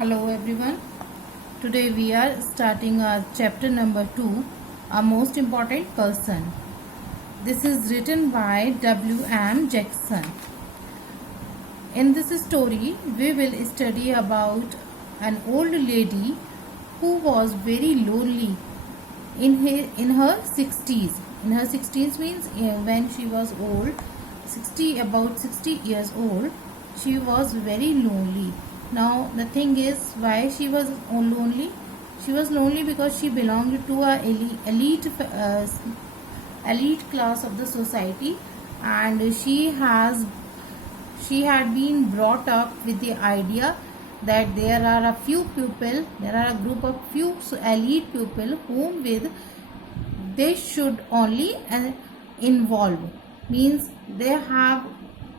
Hello everyone. Today we are starting our chapter number 2, A Most Important Person. This is written by W.M. Jackson. In this story, we will study about an old lady who was very lonely in her 60s. In her 60s means when she was old, about 60 years old, she was very lonely. Now the thing is, why she was lonely? She was lonely because she belonged to a elite class of the society, and she had been brought up with the idea that there are a group of few elite people whom with they should only involve. Means they have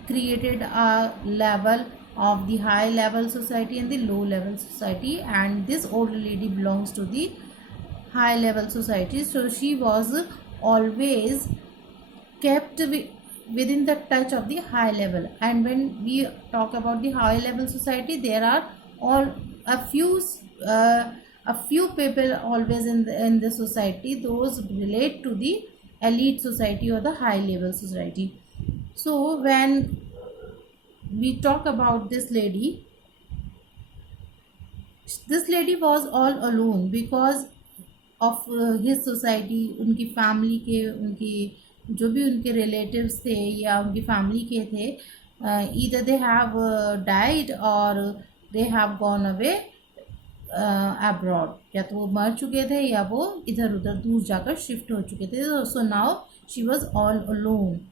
created a level of the high level society and the low level society, and this old lady belongs to the high level society, so she was always kept within the touch of the high level. And when we talk about the high level society, there are all a few uh, a few people always in the society, those relate to the elite society or the high level society. So when we talk about this lady was all alone because of his society. उनकी family के उनकी जो भी उनके relatives थे या उनकी family के थे, either they have died or they have gone away abroad. या तो वो मर चुके थे या वो इधर उधर दूर जाकर शिफ्ट हो चुके थे. So now she was all alone.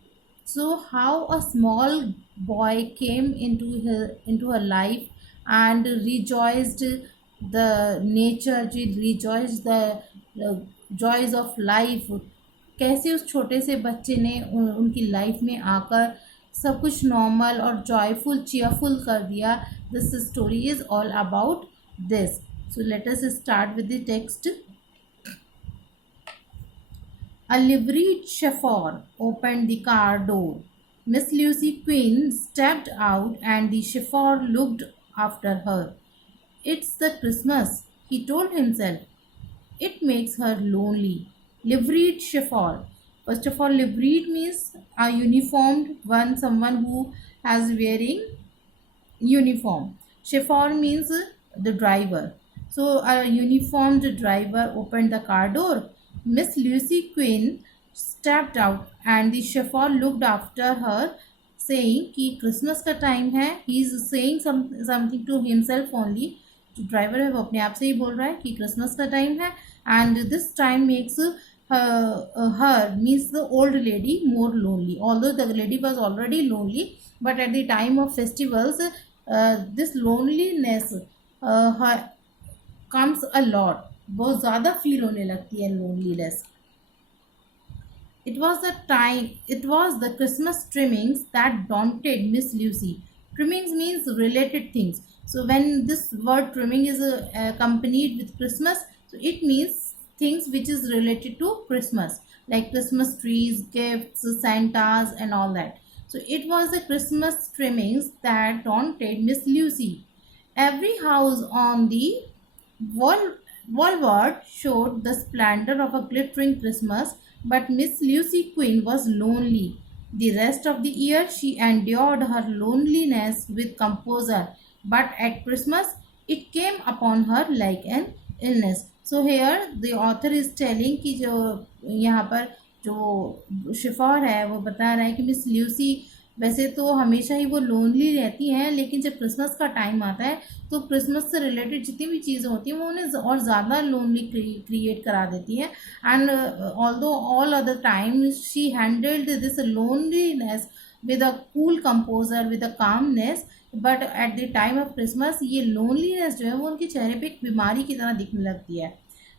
So how a small boy came into her life and rejoiced the nature, she rejoiced the joys of life. कैसे उस छोटे से बच्चे ने उनकी लाइफ में आकर सब कुछ नॉर्मल और जॉयफुल चीयरफुल कर दिया. This story is all about this. So let us start with the text. A liveried chauffeur opened the car door. Miss Lucy Quinn stepped out and the chauffeur looked after her. It's the Christmas, he told himself. It makes her lonely. Liveried chauffeur. First of all, liveried means a uniformed one, someone who has wearing uniform. Chauffeur means the driver. So a uniformed driver opened the car door. Miss Lucy Quinn stepped out and the chauffeur looked after her, saying कि Christmas का time है. He is saying something to himself only. जो driver है वो अपने आप से ही बोल रहा है कि क्रिसमस का टाइम है. And this time makes her means the old lady more lonely. Although the lady was already lonely, but at the time of festivals, this loneliness comes a lot. बहुत ज़्यादा फील होने लगती है loneliness. It was the Christmas trimmings that daunted Miss Lucy. Trimmings means related things. So when this word trimming is accompanied with Christmas, so it means things which is related to Christmas, like Christmas trees, gifts, Santas and all that. So it was the Christmas trimmings that daunted Miss Lucy. Every house on the Walward showed the splendor of a glittering Christmas, but Miss Lucy Quinn was lonely. The rest of the year she endured her loneliness with composure, but at Christmas it came upon her like an illness. So here the author is telling कि जो यहाँ पर जो शिफॉर है वो बता रहा है कि मिस ल्यूसी वैसे तो हमेशा ही वो लोनली रहती हैं, लेकिन जब क्रिसमस का टाइम आता है तो क्रिसमस से रिलेटेड जितनी भी चीज़ें होती हैं वो उन्हें और ज़्यादा लोनली क्रिएट करा देती हैं. And although all other time she handled this loneliness with a cool composure, with a calmness, but at the time of Christmas ये loneliness जो है वो उनके चेहरे पे एक बीमारी की तरह दिखने लगती है.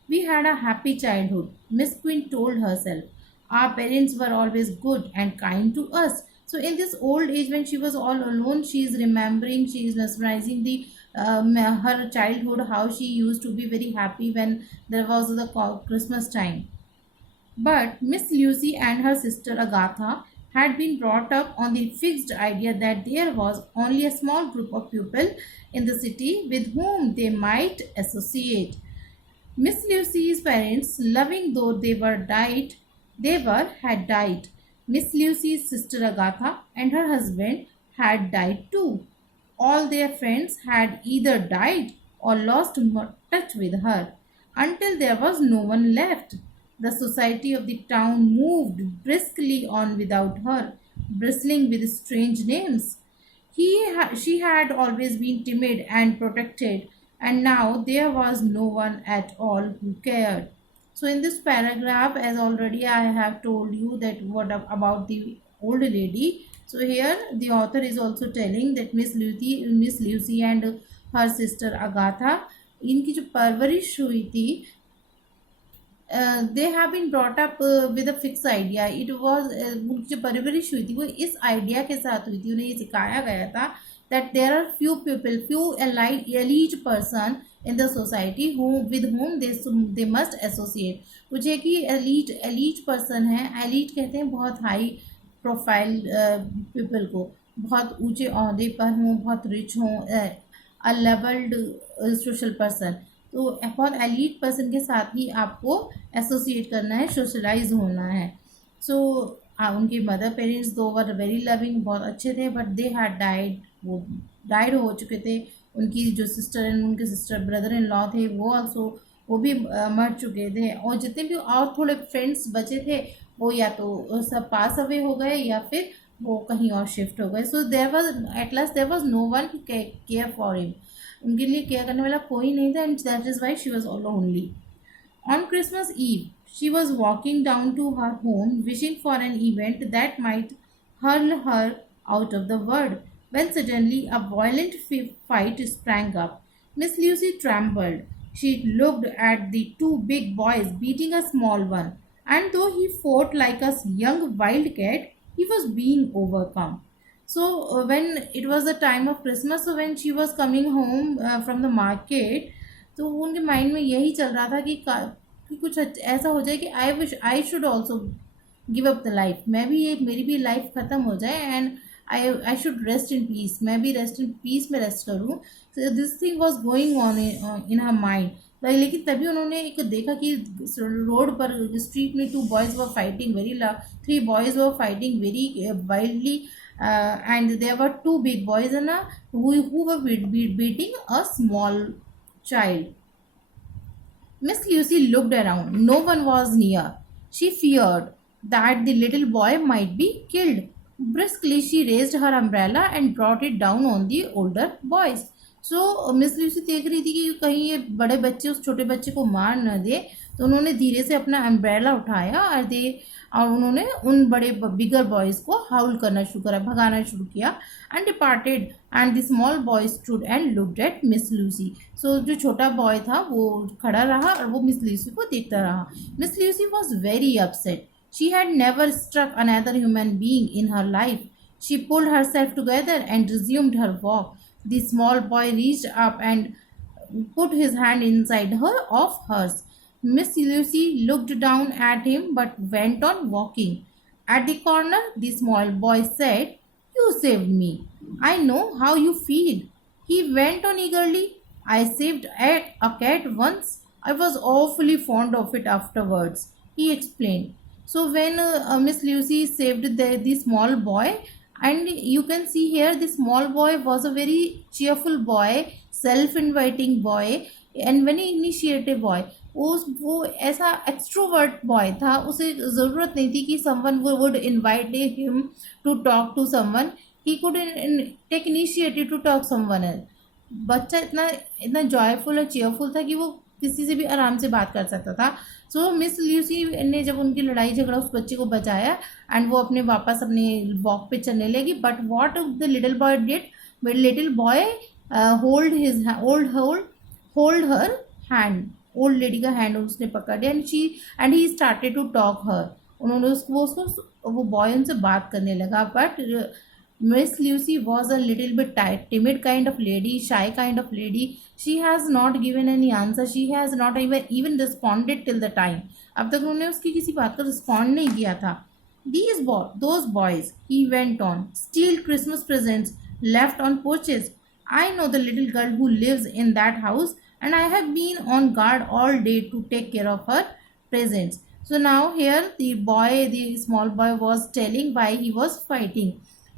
We had a happy childhood, Miss Quinn told herself. Our parents were always good and kind to us. So in this old age when she was all alone, she is remembering, she is mesmerizing the her childhood, how she used to be very happy when there was the Christmas time. But Miss Lucy and her sister Agatha had been brought up on the fixed idea that there was only a small group of people in the city with whom they might associate. Miss Lucy's parents, loving though had died. Miss Lucy's sister Agatha and her husband had died too. All their friends had either died or lost touch with her until there was no one left. The society of the town moved briskly on without her, bristling with strange names. She had always been timid and protected, and now there was no one at all who cared. So, in this paragraph, as already I have told you that about the old lady. So here the author is also telling that Miss Lucy and her sister Agatha, इनकी जो परवरिश हुई थी, they have been brought up with a fixed idea. It was उनकी जो परवरिश हुई थी वो इस आइडिया के साथ हुई थी. उन्हें ये सिखाया गया था that there are few people, few elite person in the society with whom they must associate. कुछ है कि elite person है. elite कहते हैं बहुत हाई प्रोफाइल पीपल को, बहुत ऊंचे ओहदे पर हों, बहुत रिच हों, अ लेवल्ड सोशल पर्सन. तो बहुत एलीट पर्सन के साथ ही आपको एसोसिएट करना है, सोशलाइज होना है. सो उनके मदर पेरेंट्स दो वर वेरी लविंग, बहुत अच्छे थे, बट दे हैड डाइड, वो डाइड हो चुके थे. उनकी जो सिस्टर एंड उनके सिस्टर ब्रदर इन लॉ थे वो ऑल्सो, वो भी मर चुके थे. और जितने भी और थोड़े फ्रेंड्स बचे थे वो या तो सब पास अवे हो गए या फिर वो कहीं और शिफ्ट हो गए. So there was at last there was no one to care for him. उनके लिए केयर करने वाला कोई नहीं था, and that is why she was lonely. On Christmas Eve she was walking down to her home wishing for an event that might hurl her out of the world, when suddenly a violent fight sprang up. Miss Lucy trembled. She looked at the two big boys beating a small one, and though he fought like a young wildcat, he was being overcome. So when it was the time of Christmas, so when she was coming home from the market, तो उनके mind में यही चल रहा था कि कुछ ऐसा हो जाए कि I should also give up the life. मैं भी मेरी भी लाइफ ख़त्म हो जाए and I should rest in peace. मैं भी रेस्ट इन पीस में रेस्ट करूँ. So this thing was going on in her mind. लेकिन तभी उन्होंने एक देखा कि रोड पर स्ट्रीट में two boys were fighting very three boys were fighting very wildly, and there were two big boys who were beating a small child. Miss Lucy looked around. No one was near. She feared that the little boy might be killed. Briskly, she raised her umbrella and brought it down on the older boys. So, Miss Lucy देख रही थी कि कहीं ये बड़े बच्चे उस छोटे बच्चे को मार न दे, तो उन्होंने धीरे से अपना अम्ब्रेला उठाया और उन्होंने उन बड़े बिगर बॉयज़ को हाउल करना शुरू करा, भगाना शुरू किया. And departed and the small boy stood and looked at Miss Lucy. So जो छोटा बॉय था वो खड़ा रहा और वो मिस लूसी को देखता रहा. Miss Lucy was very upset. She had never struck another human being in her life. She pulled herself together and resumed her walk. The small boy reached up and put his hand inside hers. Miss Lucy looked down at him but went on walking. At the corner, the small boy said, "You saved me. I know how you feel." He went on eagerly. "I saved a cat once. I was awfully fond of it afterwards," he explained. So when Miss Lucy saved the small boy, and you can see here the small boy was a very cheerful boy, self-inviting boy, and very initiative boy. वो ऐसा extrovert boy था. उसे ज़रूरत नहीं थी कि someone would invite him to talk to someone. He could take initiative to talk someone else. बच्चा इतना जॉयफुल और चेयरफुल था कि वो किसी से भी आराम से बात कर सकता था. सो मिस ल्यूसी ने जब उनकी लड़ाई झगड़ा उस बच्चे को बचाया एंड वो अपने वापस अपने वॉक पे चलने लगी. But what the little boy did, little boy hold her hand. Old lady का हैंड उसने पकड़ लिया and he started to talk her. उन्होंने वो बॉय उनसे बात करने लगा. But Miss Lucy was a little bit timid kind of lady, shy kind of lady. She has not given any answer. She has not even responded till the time. अब तक उन्होंने उसकी किसी बात का रिस्पॉन्ड नहीं किया था. Those boys, he went on, steal Christmas presents left on porches. I know the little girl who lives in that house, and I have been on guard all day to take care of her presents. So now here the small boy was telling why he was fighting.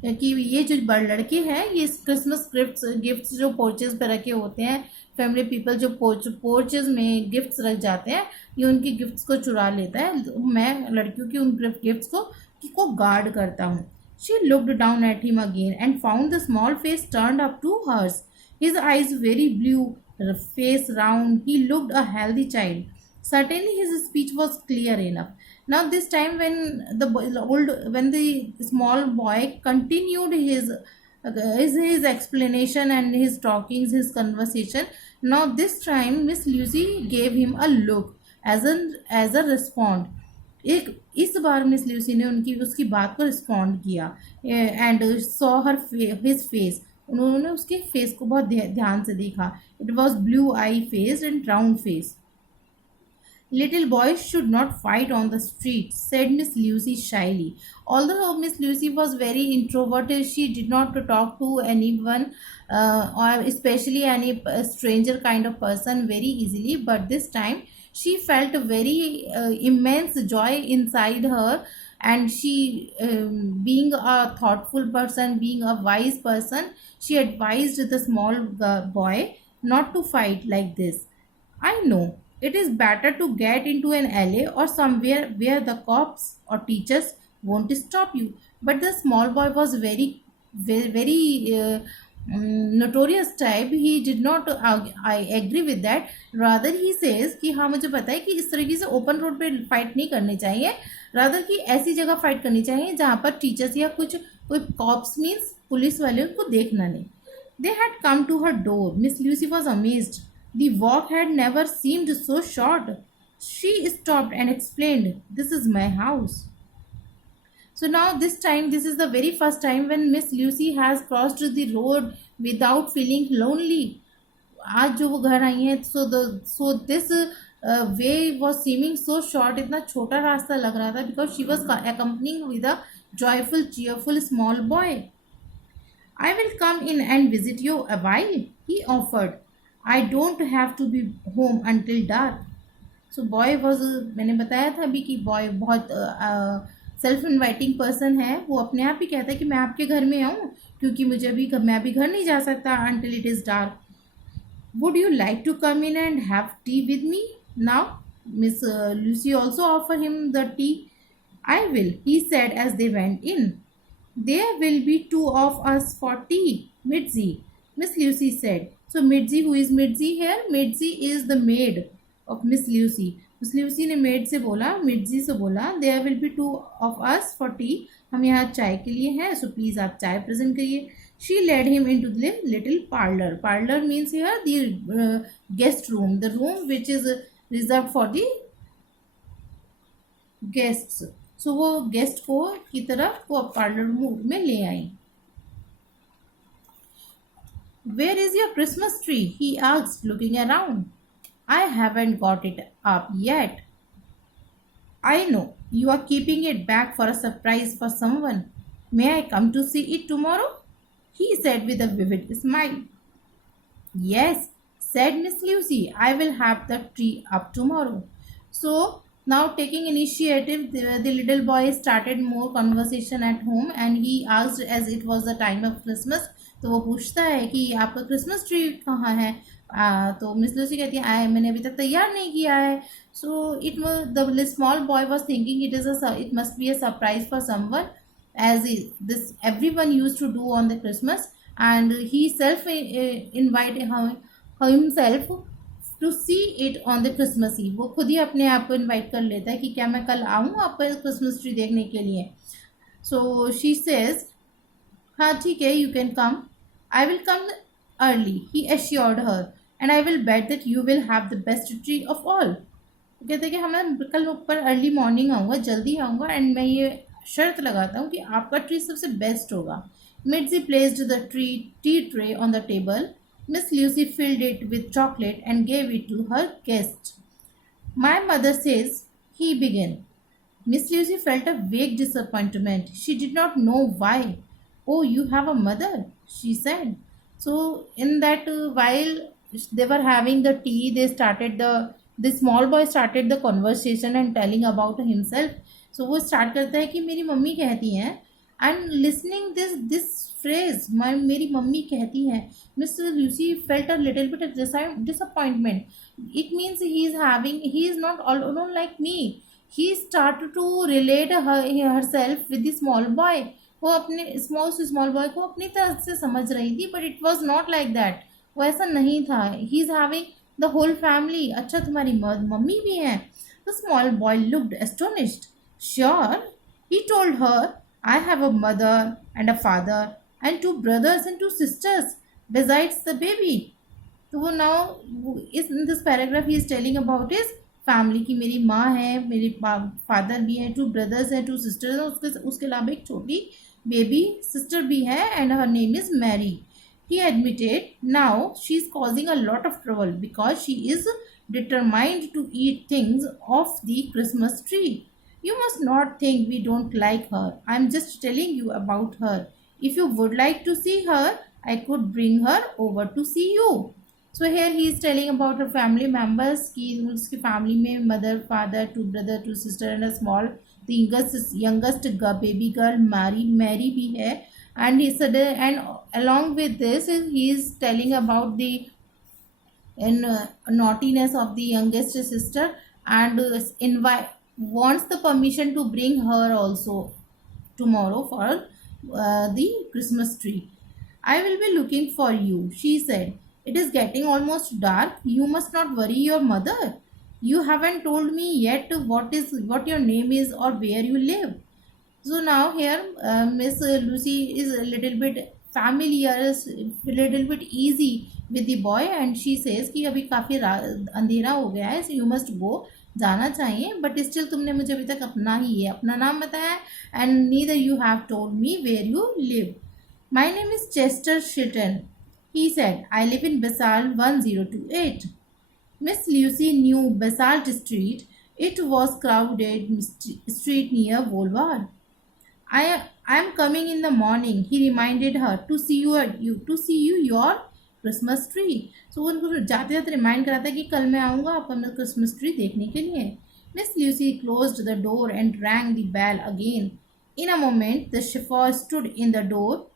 कि ये जो बड़ लड़के हैं ये Christmas gifts जो पोर्चेज पे रखे होते हैं, फैमिली पीपल जो पोर्चेज में गिफ्ट्स रख जाते हैं, ये उनकी गिफ्ट्स को चुरा लेता है। तो मैं लड़कियों की उन गिफ्ट्स को गार्ड करता हूँ। She looked down at him again and found the small face turned up to hers. His eyes very blue, her face round. He looked a healthy child. Certainly his speech was clear enough. Now this time when the small boy continued his explanation and his talkings, his conversation. Now this time Miss Lucy gave him a look as a response. एक इस बार miss Lucy ने उसकी बात को respond किया and saw her his face. उन्होंने उसके face को बहुत ध्यान से देखा। It was blue I face and round face. Little boys should not fight on the street, said Miss Lucy shyly. Although Miss Lucy was very introverted, she did not talk to anyone, or especially any stranger kind of person very easily. But this time, she felt a very immense joy inside her, and she, being a thoughtful person, being a wise person, she advised the small boy not to fight like this. I know. It is better to get into an alley or somewhere where the cops or teachers won't stop you. But the small boy was very notorious type. He did not I agree with that. Rather he says कि हाँ मुझे पता है कि इस तरीके से open road पे फाइट नहीं करनी चाहिए। रादर कि ऐसी जगह फाइट करनी चाहिए जहाँ पर टीचर्स या कोई कॉप्स मीन्स पुलिस वाले उनको देखना नहीं। They had come to her door. Miss Lucy was amazed. The walk had never seemed so short. She stopped and explained, "This is my house." So now this time, this is the very first time when Miss Lucy has crossed the road without feeling lonely. आज जो वो घर आई हैं, so this way was seeming so short. इतना छोटा रास्ता लग रहा था because she was accompanying with a joyful, cheerful small boy. I will come in and visit you a while, he offered. I don't have to be home until dark. So boy was, मैंने बताया था अभी कि boy बहुत self inviting person है। वो अपने आप ही कहता है कि मैं आपके घर में आऊँ क्योंकि मैं अभी घर नहीं जा सकता until it is dark. Would you like to come in and have tea with me now? Miss Lucy also offered him the tea. I will, he said as they went in. There will be two of us for tea, Mitzi, Miss Lucy said. So Mitzi, who is Mitzi here? Mitzi is the maid of Miss Lucy. Miss Lucy ने maid से बोला, Mitzi से बोला, there will be two of us for tea. हम यहाँ चाय के लिए हैं, so please आप चाय present करिए. She led him into the little parlor. Parlor means here the guest room, the room which is reserved for the guests. So वो guest को की तरफ वो parlor room में ले आई. Where is your Christmas tree? He asked, looking around. I haven't got it up yet. I know. You are keeping it back for a surprise for someone. May I come to see it tomorrow? He said with a vivid smile. Yes, said Miss Lucy. I will have the tree up tomorrow. So, now taking initiative, the little boy started more conversation at home, and he asked, as it was the time of Christmas, तो वो पूछता है कि आपका Christmas tree कहाँ है। तो miss Lucy कहती है मैंने अभी तक तैयार नहीं किया है। So the small boy was thinking it must be a surprise for someone as this everyone used to do on the Christmas, and he invited himself to see it on the Christmas Eve. वो खुद ही अपने आप को invite कर लेता है कि क्या मैं कल आऊँ आपका क्रिसमस ट्री देखने के लिए। सो शी सेज हाँ ठीक है, you can come. I will come early, he assured her, and I will bet that you will have the best tree of all. कहते हैं कि मैं कल ऊपर अर्ली मॉर्निंग आऊँगा, जल्दी आऊँगा, एंड मैं ये शर्त लगाता हूँ कि आपका ट्री सबसे बेस्ट होगा. Mitzi placed the tea tray on the table. Miss Lucy filled it with chocolate and gave it to her guest. My mother says, he began. Miss Lucy felt a vague disappointment. She did not know why. Oh, you have a mother, she said. So, in that while they were having the tea, they started the small boy started the conversation and telling about himself. So वो start करता है कि मेरी mummy कहती हैं, and listening this phrase, my मेरी mummy कहती है, Miss Lucy felt a little bit of disappointment. It means he is not all alone like me. He started to relate herself with the small boy. वो अपने small boy को अपनी तरह से समझ रही थी, but it was not like that. वो ऐसा नहीं था. He is having the whole family. अच्छा, तुम्हारी मम्मी भी है. The small boy looked astonished. Sure, he told her, I have a mother and a father and two brothers and two sisters besides the baby. तो वो now is this paragraph he is telling about his family की मेरी माँ है, मेरे father भी हैं, 2 brothers हैं, 2 सिस्टर्स हैं, उसके अलावा एक छोटी बेबी सिस्टर भी है, and her name is Mary. He admitted now she is causing a lot of trouble because she is determined to eat things off the Christmas tree. You must not think we don't like her. I'm just telling you about her. If you would like to see her, I could bring her over to see you. So here he is telling about her family members कि उसकी family में mother, father, 2 brother, 2 sister and a small the youngest baby girl Mary भी है. And he said, and along with this he is telling about the naughtiness of the youngest sister, and wants the permission to bring her also tomorrow for the Christmas tree. I will be looking for you, she said. It is getting almost dark. You must not worry your mother. You haven't told me yet what your name is or where you live. So now here Miss Lucy is a little bit familiar, a little bit easy with the boy, and she says कि अभी काफ़ी अंधेरा हो गया है, so you must go, जाना चाहिए, but still तुमने मुझे अभी तक अपना नाम बताया, and neither you have told me where you live. My name is Chester Shitton, he said. I live in Basalt 1028. Miss Lucy knew Basalt Street. It was crowded street near Boulevard. I am coming in the morning, he reminded her, to see you your Christmas tree. So वो उनको जाते जाते remind कराता है कि कल मैं आऊँगा आपका क्रिसमस ट्री देखने के लिए. Miss Lucy closed the door and rang the bell again. In a moment the chauffeur stood in the door.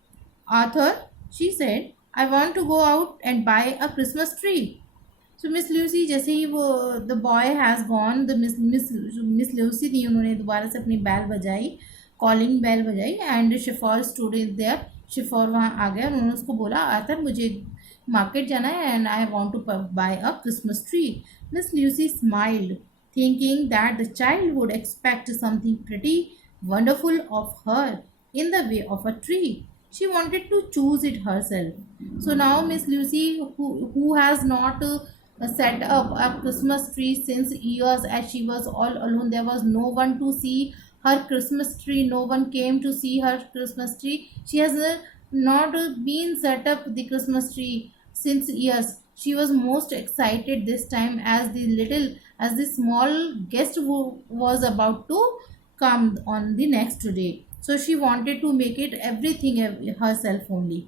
Arthur, she said, I want to go out and buy a Christmas tree. So Miss Lucy जैसे ही वो the boy has gone, the Miss Lucy थी, उन्होंने दोबारा से अपनी बैल बजाई, calling bell बजाई, एंड शिफॉर स्टूड इन देयर. शिफॉर वहाँ आ गया. उन्होंने उसको बोला, आतर मुझे मार्केट जाना है and I want to buy a Christmas tree. Miss Lucy smiled, thinking that the child would expect something pretty wonderful of her in the way of a tree. She wanted to choose it herself. So now Miss Lucy, who has not set up a Christmas tree since years, as she was all alone, there was no one to see her Christmas tree, no one came to see her Christmas tree. She has not been set up the Christmas tree since years. She was most excited this time as the small guest who was about to come on the next day. So she wanted to make it everything herself only.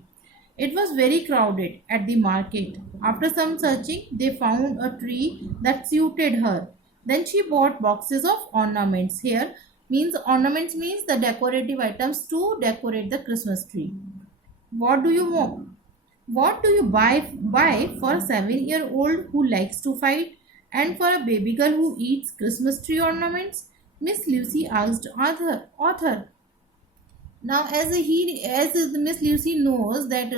It was very crowded at the market. After some searching, they found a tree that suited her. Then she bought boxes of ornaments. Here ornaments means the decorative items to decorate the Christmas tree. What do you want? What do you buy for a 7-year-old who likes to fight, and for a baby girl who eats Christmas tree ornaments? Miss Lucy asked Arthur. Now, as Miss Lucy knows that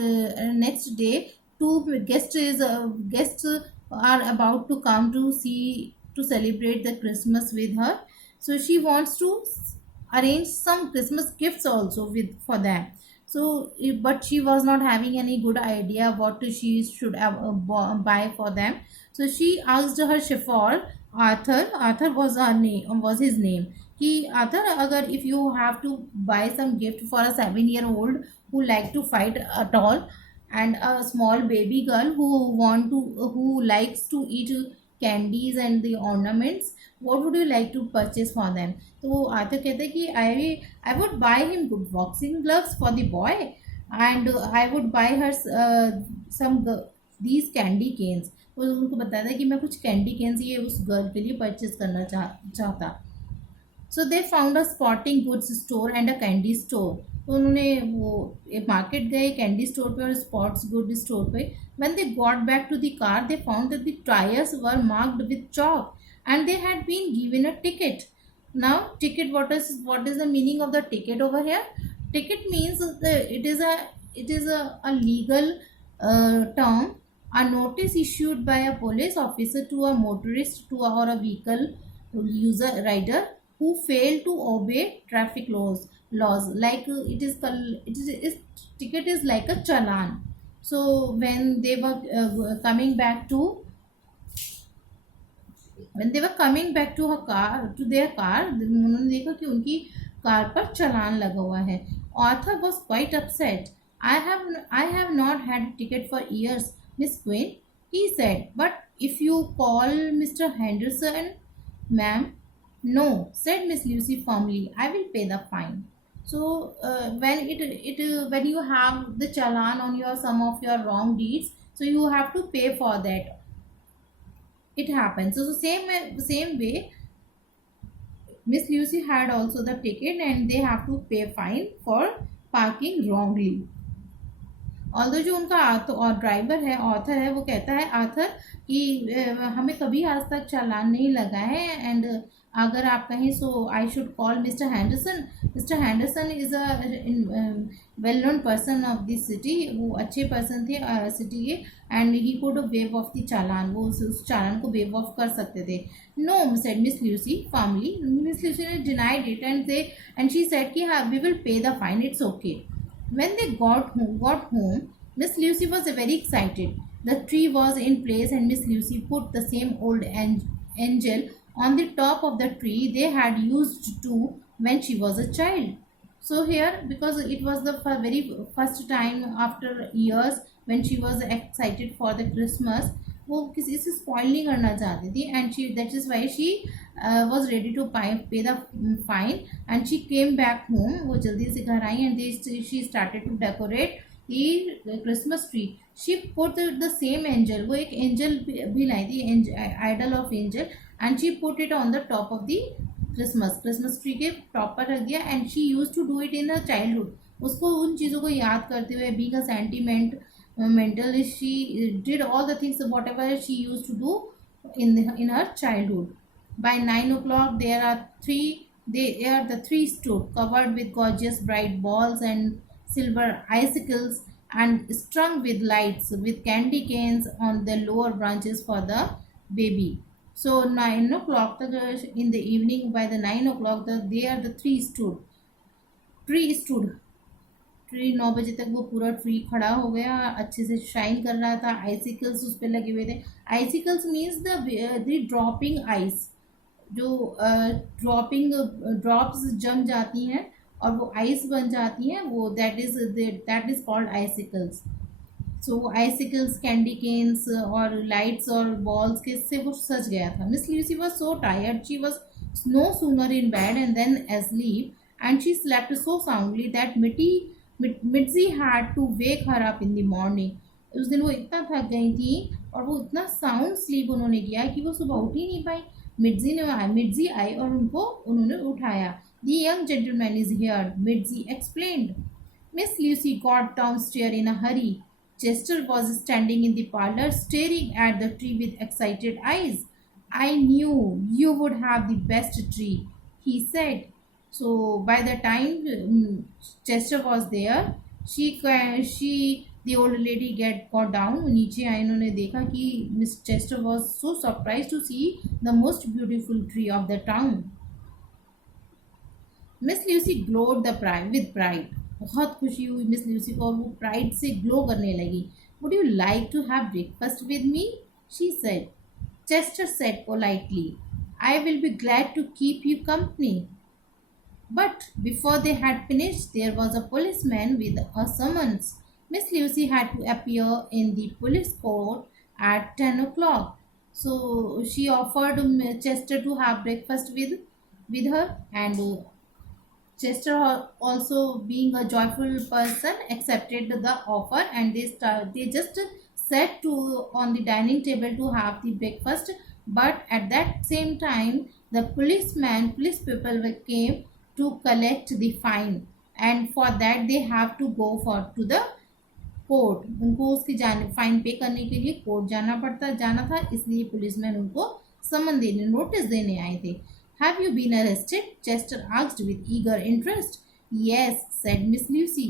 next day 2 guests are about to come to celebrate the Christmas with her, so she wants to arrange some Christmas gifts also for them. So, but she was not having any good idea what she should buy for them. So she asked her chauffeur Arthur was his name, कि Arthur, अगर if you have to buy some gift for a 7-year-old who like to fight at all, and a small baby girl who likes to eat candies and the ornaments, what would you like to purchase for them? तो वो आते कहते हैं कि I would buy him good boxing gloves for the boy, and I would buy her some these candy canes. वो उनको बताता है कि मैं कुछ कैंडी केन्स ये उस गर्ल के लिए परचेज करना चाहता. So they found a spotting goods store and a candy store. तो उन्होंने वो मार्केट गए कैंडी स्टोर पे और स्पॉट्स गुड स्टोर पे. When they got back to the car they found that the tyres were marked with chalk and they had been given a ticket. Now ticket, what is the meaning of the ticket over here? Ticket means it is a legal term, a notice issued by a police officer to a motorist or a vehicle user rider who fail to obey traffic laws like ticket is like a challan. So when they were coming back to her car, to their car, उन्होंने देखा कि उनकी car पर चालान लगा हुआ है. Arthur was quite upset. I have not had a ticket for years, Miss Quinn, he said. But if you call Mr. Henderson, ma'am. No, said Miss Lucy firmly. I will pay the fine. So when you have the challan on your some of your wrong deeds, so you have to pay for that. It happens. So same way, Miss Lucy had also the ticket and they have to pay fine for parking wrongly. Although जो उनका और driver है author है वो कहता है Arthur कि हमें कभी आज तक चालान नहीं लगा है एंड अगर आप कहें so I should call mister Henderson. Mister Henderson is a well known person of this city. वो अच्छे पर्सन थे सिटी के and he could waive off the challan. वो उस चालान को वेव ऑफ कर सकते थे. No said Miss Lucy formally. Miss Lucy ने denied it and she said कि हाँ we will pay the fine, it's okay. When they got home, Miss Lucy was very excited. The tree was in place and Miss Lucy put the same old angel on the top of the tree they had used to when she was a child. So here, because it was the very first time after years when she was excited for the Christmas, वो किसी से spoil नहीं करना चाहती थी and she that is why she was ready to pay the fine and she came back home. वो जल्दी से घर आई and she started to decorate the Christmas tree. She put the same angel. वो एक एंजल भी लाई थी, idol of angel, and she put it on the top of the Christmas tree के टॉप पर रख दिया. And she use to do it in the childhood. उसको उन चीज़ों को याद करते हुए being a sentiment mental, she did all the things whatever she used to do in her childhood. By 9 o'clock there are the three stood covered with gorgeous bright balls and silver icicles and strung with lights with candy canes on the lower branches for the baby. So 9 o'clock in the evening, by the 9 o'clock the tree stood. Tree 9 बजे तक वो पूरा tree खड़ा हो गया, अच्छे से shine कर रहा था. आइसिकल्स उस पर लगे हुए थे. आइसिकल्स मीन्स द ड्रॉपिंग आइस. जो ड्रॉपिंग ड्रॉप्स जम जाती हैं और वो आइस बन जाती हैं, वो that is called icicles. So icicles, candy canes और लाइट्स और बॉल्स के से वो सज गया था. Miss Lucy was so tired. She was no sooner in bed and then asleep, and she slept so soundly that Mitzi had to wake her up in the morning. उस दिन वो इतना थक गई थी और वो इतना साउंड स्लीप उन्होंने किया कि वो सुबह उठ ही नहीं पाई. मिट्जी आई और उन्होंने उठाया. The young gentleman is here, Mitzi explained. Miss Lucy got downstair in a hurry. Chester was standing in the parlour staring at the tree with excited eyes. I knew you would have the best tree, he said. So by the time Chester was there, the old lady got down. नीचे आई. उन्होंने देखा कि Miss Chester was so surprised to see the most beautiful tree of the town. Miss Lucy glowed with pride. बहुत खुशी हुई miss Lucy को और वो प्राइड से ग्लो करने लगी. Would you like to have breakfast with me? she said. Chester said politely, I will be glad to keep you company. But before they had finished, there was a policeman with a summons. Miss Lucy had to appear in the police court at 10 o'clock. So she offered Chester to have breakfast with her, and Chester, also being a joyful person, accepted the offer, and they just sat to on the dining table to have the breakfast. But at that same time, the police people came to collect the fine, and for that they have to go for to the court. उनको उसकी जाने fine पे करने के लिए court जाना था, इसलिए पुलिसमैन उनको समन देने नोटिस देने आए थे. Have you been arrested? Chester asked with eager interest. Yes, said Miss Lucy.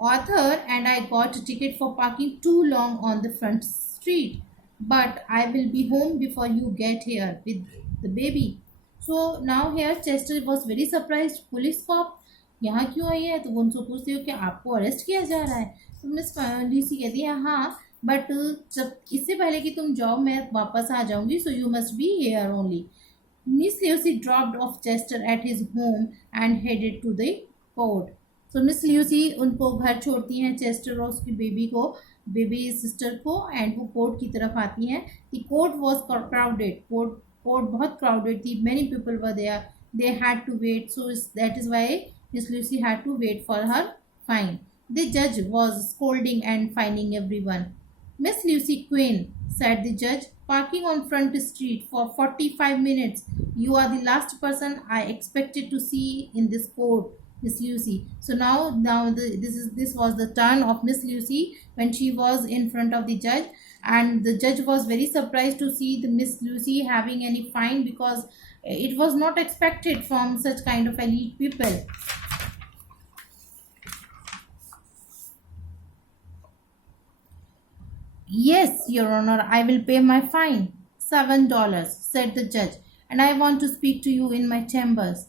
Author, and I got a ticket for parking too long on the front street. But I will be home before you get here with the baby. So now here Chester was very surprised. Police cop यहाँ क्यों आई है? तो वो उनसे पूछती हो कि आपको अरेस्ट किया जा रहा है. तो मिस ल्यूसी कहती है हाँ, बट जब इससे पहले कि तुम जाओ मैं वापस आ जाऊंगी, so you must be here only. Miss Lucy dropped off Chester at his home and headed to the court. So Miss Lucy उनको घर छोड़ती हैं, चेस्टर और उसकी बेबी सिस्टर को, एंड वो कोर्ट की तरफ आती हैं. The court was crowded. Court बहुत क्राउडेड थी. Many people were there. They had to wait, so that is why Miss Lucy had to wait for her fine. The जज was scolding and fining everyone. Miss Lucy Quinn, said the judge, parking on Front Street for 45 minutes. You are the last person I expected to see in this court, Miss Lucy. So this was the turn of Miss Lucy when she was in front of the judge, and the judge was very surprised to see the Miss Lucy having any fine, because it was not expected from such kind of elite people. Yes, Your Honor, I will pay my fine. $7, said the judge, and I want to speak to you in my chambers.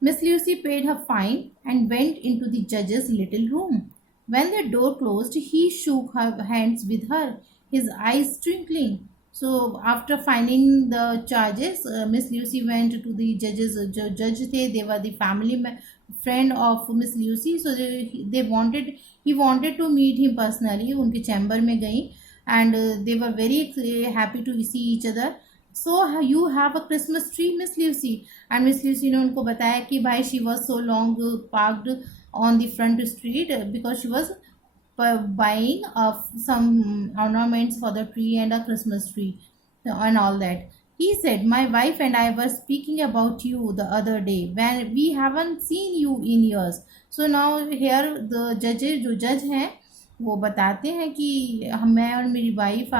Miss Lucy paid her fine and went into the judge's little room. When the door closed, he shook her hands with her, his eyes twinkling. So, after finding the charges, Miss Lucy went to the judges. Judge they were the friend of Miss Lucy, so they wanted he wanted to meet him personally. उनके chamber में गई, and they were very happy to see each other. So you have a Christmas tree, Miss Lucy? And Miss Lucy ने उनको बताया कि भाई she was so long parked on the front street because she was buying some ornaments for the tree and a Christmas tree and all that. He said, my wife and I were speaking about you the other day when we haven't seen you in years. So now here the जो जज हैं वो बताते हैं कि मैं और मेरी वाइफ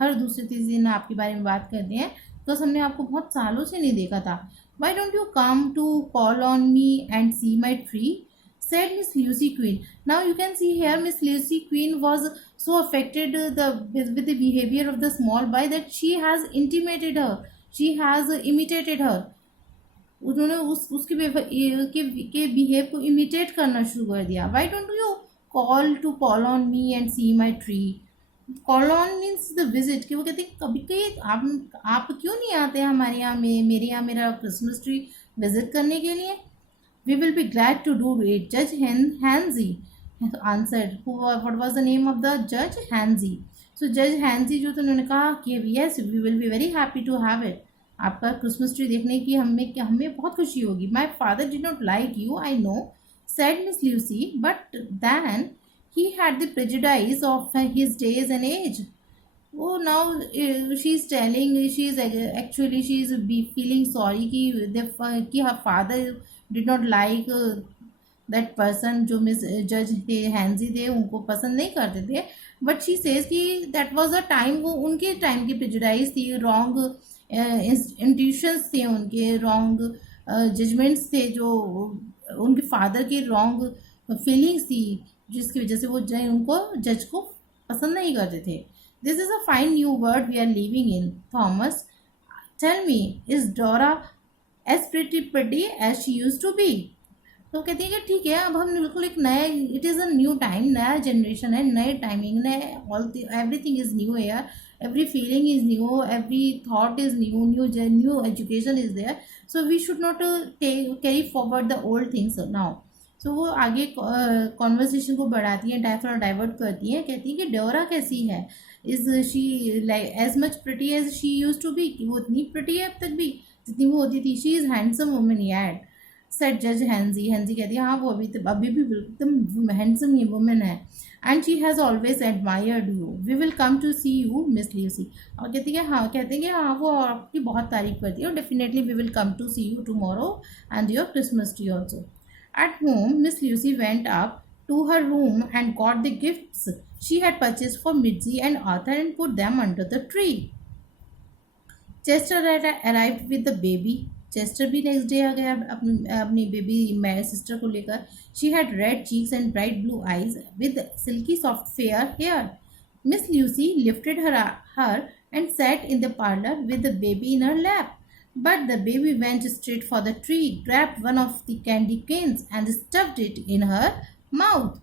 हर दूसरे तीसरे दिन आपके बारे में बात करते हैं, तो हमने आपको बहुत सालों से नहीं देखा था. Why don't you come to call on me and see my tree? Said Miss Lucy Quinn. Now you can see here Miss Lucy Quinn was so affected with the behavior of the small boy that she has intimated her. She has imitated her. उन्होंने उसके behave को imitate करना शुरू कर दिया. Why don't you call on me and see my tree? Call on means the visit. कि वो कहते हैं कभी कहीं आप क्यों नहीं आते हमारे यहाँ मेरे यहाँ मेरा क्रिसमस ट्री विजिट करने के लिए? We will be glad to do it. Judge Hansi answered. What was the name of the judge? Hansi. So Judge Hansi जो तो उन्होंने कहा कि yes, we will be very happy to have it. आपका Christmas tree देखने की हमें बहुत खुशी होगी. My father did not like you, I know, said Miss Lucy, but then he had the prejudice of his days and age. Oh, now she's telling, she's actually she's feeling sorry कि her father did not like that person जो miss जज थे हैंजी थे उनको पसंद नहीं करते थे. बट शी सेज कि दैट वाज अ टाइम, वो उनके टाइम की प्रेजुडाइज थी, रॉन्ग इंट्यूशंस थे उनके, रॉन्ग जजमेंट्स थे, जो उनके फादर की रॉन्ग फीलिंग्स थी, जिसकी वजह से वो उनको जज को पसंद नहीं करते थे. This is a fine new word we are living in. Thomas, tell me, is Dora as pretty as she used to be? तो कहती है कि ठीक है, अब हम बिल्कुल एक नए, it is a new time, नया जनरेशन है, नए टाइमिंग, नए everything is new here, every feeling is new, every thought is new education is there, so we should not carry forward the old things now. तो वो आगे conversation को बढ़ाती हैं, डाइवर्ट करती हैं, कहती हैं कि डोरा कैसी है, is she like as much pretty as she use to be, वो इतनी प्रिटी है अब तक भी जितनी वो होती थी। She is handsome woman yet, set जज हैंजी। हैंजी कहती है हाँ वो अभी भी एकदम हैंडसम ही वुमन है। And she has always admired you, we will come to see you Miss Lucy. और कहती है हाँ, कहते हैं कि हाँ वो आपकी बहुत तारीफ करती है और definitely we will come to see you tomorrow and your Christmas tree also. At home, Miss Lucy went up to her room and got the gifts she had purchased for Mitzi and Arthur and put them under the tree. Chester had arrived with the baby. Chester भी next day आ गया अपनी baby sister को लेकर। She had red cheeks and bright blue eyes with silky soft fair hair. Miss Lucy lifted her and sat in the parlor with the baby in her lap. But the baby went straight for the tree, grabbed one of the candy canes and stuffed it in her mouth.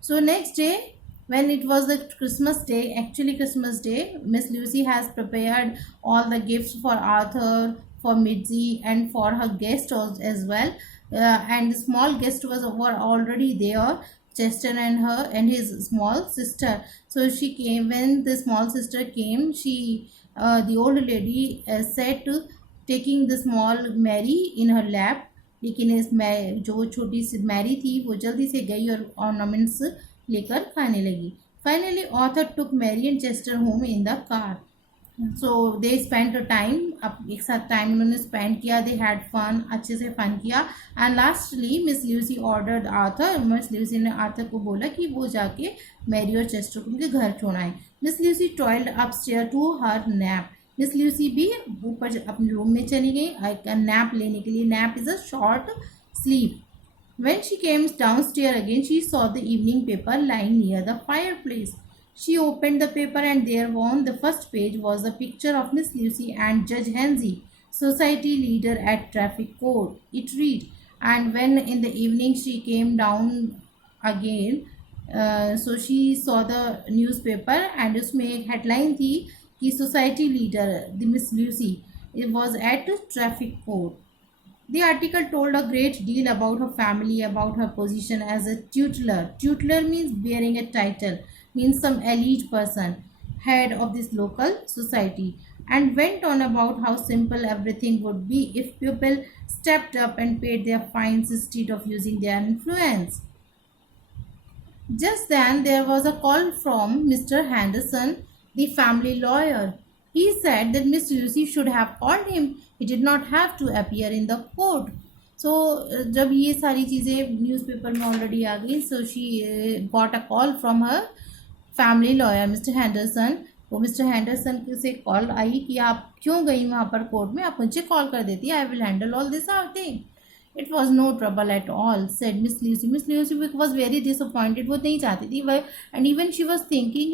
So next day, when it was the Christmas day, actually Christmas day, Miss Lucy has prepared all the gifts for Arthur, for Mitzi and for her guest as well. And the small guest were already there, Chester and her and his small sister. So she came, when the small sister came, the old lady said to taking the small Mary in her lap. लेकिन इस जो छोटी सी Mary थी वो जल्दी से गई और ऑर्नामेंट्स लेकर खाने लगी। Finally author took Mary and Chester home in the car. So they spend time, अब एक साथ टाइम उन्होंने स्पेंड किया। दे हैड फन, अच्छे से फन किया। And lastly miss Lucy ordered Arthur, miss Lucy ने आर्थर को बोला कि वो जाके मैरी और चेस्टर को उनके घर छोड़ाएं। Miss Lucy toiled upstair to her nap. Miss Lucy भी ऊपर अपने रूम में चली गई नैप लेने के लिए। Nap is a short sleep. When she came downstairs again, she saw the evening paper lying near the fireplace. She opened the paper and there on the first page was a picture of Miss Lucy and Judge Henry, society leader at traffic court. It read, and when in the evening she came down again, so she saw the newspaper and उसमें एक headline थी कि society leader the miss Lucy was at traffic court. The article told a great deal about her family, about her position as a tutelar. Tutelar means bearing a title, means some elite person, head of this local society, and went on about how simple everything would be if people stepped up and paid their fines instead of using their influence. Just then there was a call from Mr. Henderson, the family lawyer. He said that Miss Lucy should have called him. He did not have to appear in the court. So जब ये सारी चीज़ें newspaper में already आ गई, so she got a call from her family lawyer, Mr. Henderson. वो mister Henderson से call आई कि आप क्यों गई वहाँ पर कोर्ट में, आप मुझे कॉल कर देती, I will handle all this thing. It was no trouble at all, said Miss Lucy. Miss Lucy was very disappointed. वो नहीं चाहती थी वह, and even she was thinking